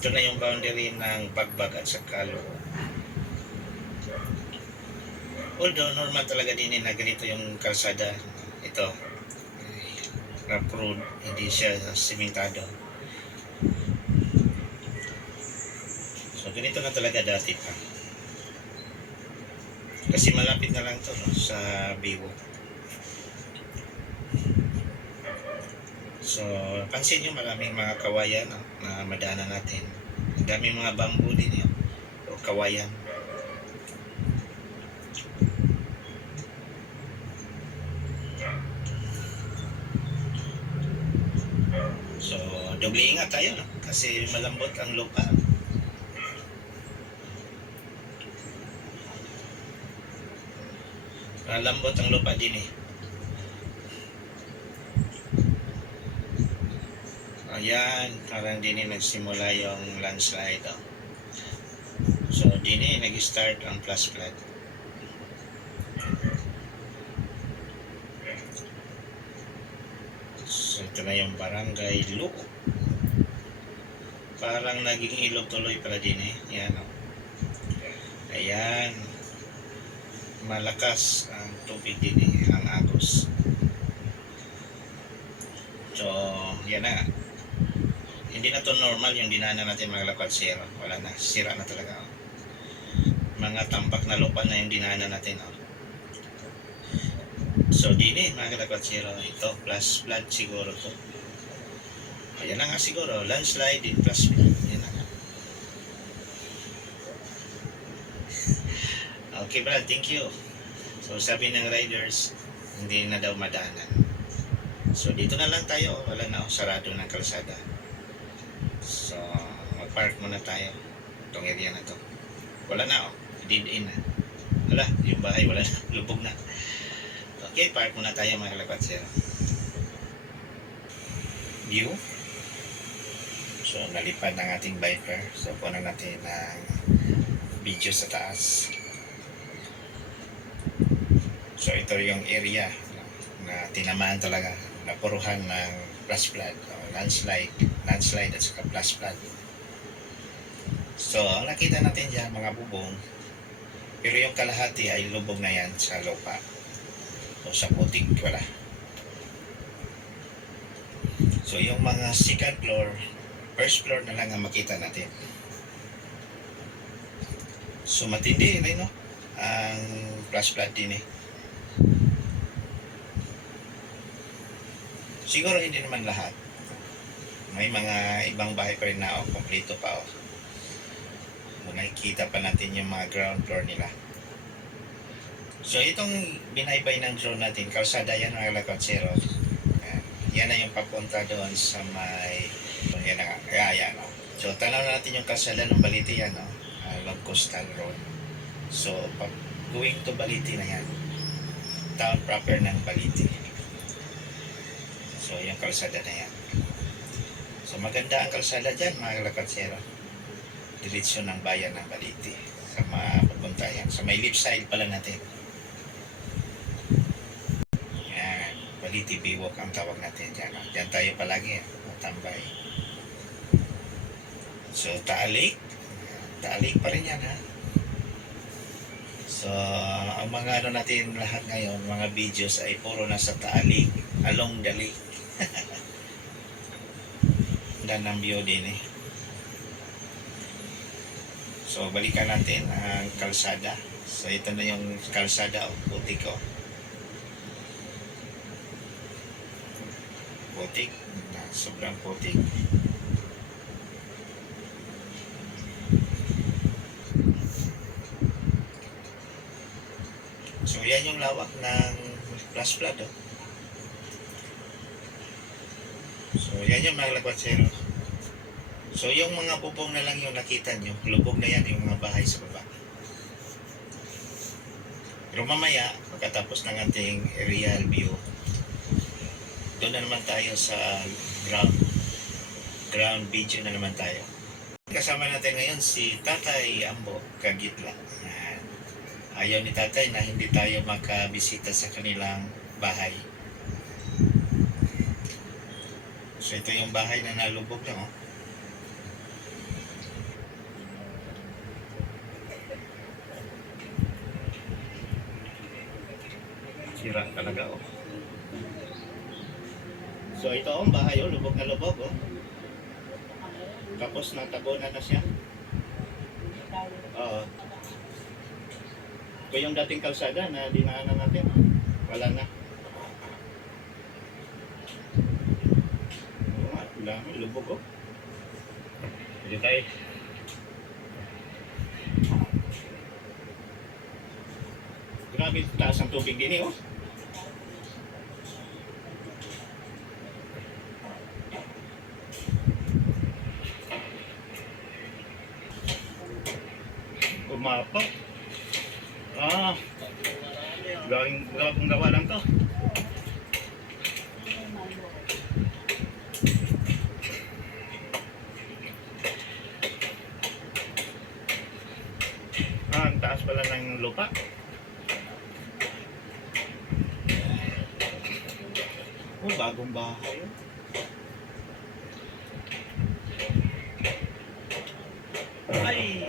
Ito na yung boundary ng Bagbag at saka Loo. Although normal talaga din na ganito yung kalsada. Ito, rough road, hindi siya simentado. So ganito na talaga dati pa. Kasi malapit na lang to, no, sa Biwo. So pansin nyo, maraming mga kawayan, no, na madaanan natin. Daming mga bamboo din yun, o kawayan. So doble ingat tayo, no, kasi malambot ang lupa. Malambot ang lupa din eh. Ayan, parang din nagsimula yung landslide. Oh. So din nag-start ang flash flood. So ito na yung barangay Loo. Parang naging ilog tuloy pala din eh. Yan oh. Ayan. Malakas ang tubig din eh, ang agos. So yan na. Hindi na to normal yung dinaanan natin mga lakwat-sero. Wala na, sira na talaga. Oh. Mga tampak na lupa na yung dinaanan natin. Oh. So din mga lakwat-sero, ito plus flood siguro to. Ayan na nga siguro, landslide din plus flood. Yan na nga. Okay Brad, thank you. So sabi ng riders, hindi na daw madaanan. So dito na lang tayo, wala na, sarado ng kalsada. So mag-park muna tayo itong area na to. Wala na, dead end na. Wala, yung bahay wala na, lubog na. Okay, park muna tayo mga lakwat-sero. View. So nalipad ng ating biker. So punan natin ng video sa taas. So ito yung area na tinamaan talaga, napuruhan ng flash flood, landslide at saka flash flood. So ang nakita natin dyan mga bubong, pero yung kalahati ay lubog na yan sa lupa. O sa putik wala. So yung mga second floor, first floor na lang ang makita natin. So matindi rin no, ang flash flood din eh. Siguro hindi naman lahat. May mga ibang bahay pa rin na kompleto pa oh. Nakikita pa natin yung mga ground floor nila. So itong binaybay ng drone natin, kalsada yan mga lakwat-sero. Yan na yung papunta doon sa may, yan na nga, yan oh. So tanaw natin yung kalsada ng Balite yan oh, along Coastal Road. So pag going to Balite na yan, town proper ng Balite. So yung kalsada na yan. So maganda ang kalsada dyan mga lakwat-sero. Diretsyon ng bayan ng Balite. Sa mapupunta yan. Sa may left side pala natin. Yan. Balite Biwok ang tawag natin dyan. Dyan tayo palagi. Tambay. So Taalik. Taalik pa rin yan ha. So ang mga ano natin lahat ngayon, mga videos ay puro nasa Taalik. Along the lake. Dan ang view din eh. So balikan natin ang kalsada. So ito na yung kalsada o putik ko. Putik, sobrang putik. So yan yung lawak ng flash flood oh. So yan yung mga lakwat-sero. So yung mga bubong na lang yung nakita nyo, lubog na yan yung mga bahay sa baba. Pero mamaya, pagkatapos ng ating aerial view, doon na naman tayo sa ground video na naman tayo. Kasama natin ngayon si Tatay Ambo Kagitla. Yan. Ayaw ni Tatay na hindi tayo makabisita sa kanilang bahay. So ito yung bahay na nalubog na oh. Sira talaga, oh. So ito ang bahay, oh, lubog na lubog, oh. Tapos natabunan na siya. Oo. Ito yung dating kalsada na dinaanan natin. Wala na. Oo nga, dami, lubog, oh. Pwede tayo. Grabe, taas ang tubig din, eh, oh. Umapaw. Ah, gawang gawa lang to. Ah, ang taas pala ng lupa. Oh, bagong bahay, oh. Ay!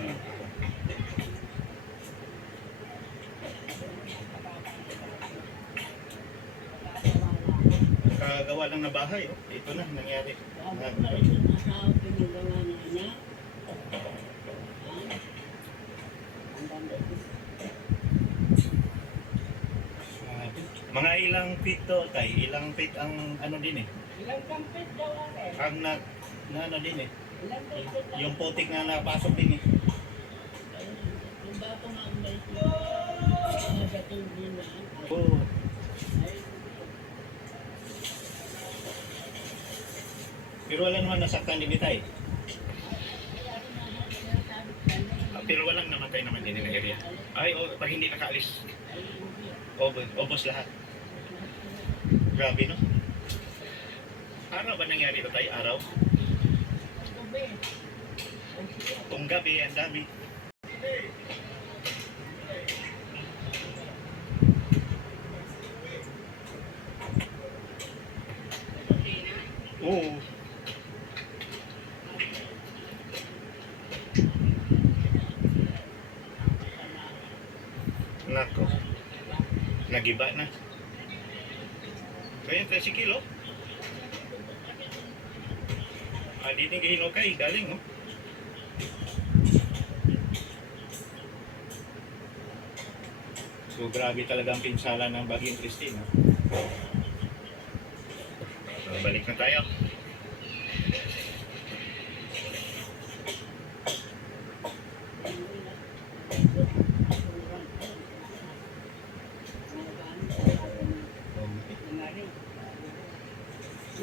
Kagawa lang na bahay, oh. Ito na, nangyari. Mga ilang feet to, tay? Ilang feet ang ano din, eh? Ilang kampit daw ate? Ang na ano din, eh? Ilang kampit daw? Yung putik na napasok din, eh. Yung bato nga ang may gatong din na. Oh. Pero wala naman nasaktan din, tay. Pero walang namatay naman din ng area. Ay, oh, pag hindi nakaalis. Obos lahat. Grabe, no? Araw ba nangyari ito tayo? Araw? Kung gabi, ang dami. Oo. Nako. Nagiba na. Kaya 13 kilo. Ah, di tingin okay, galing, oh. So, grabe talaga ang pinsala ng Bagyong Christine, no? So, balik na tayo.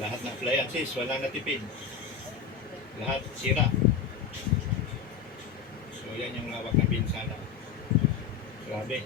Lahat ng appliances, wala natipid. Lahat sira. So, yan yung lawak ng pinsala. Grabe.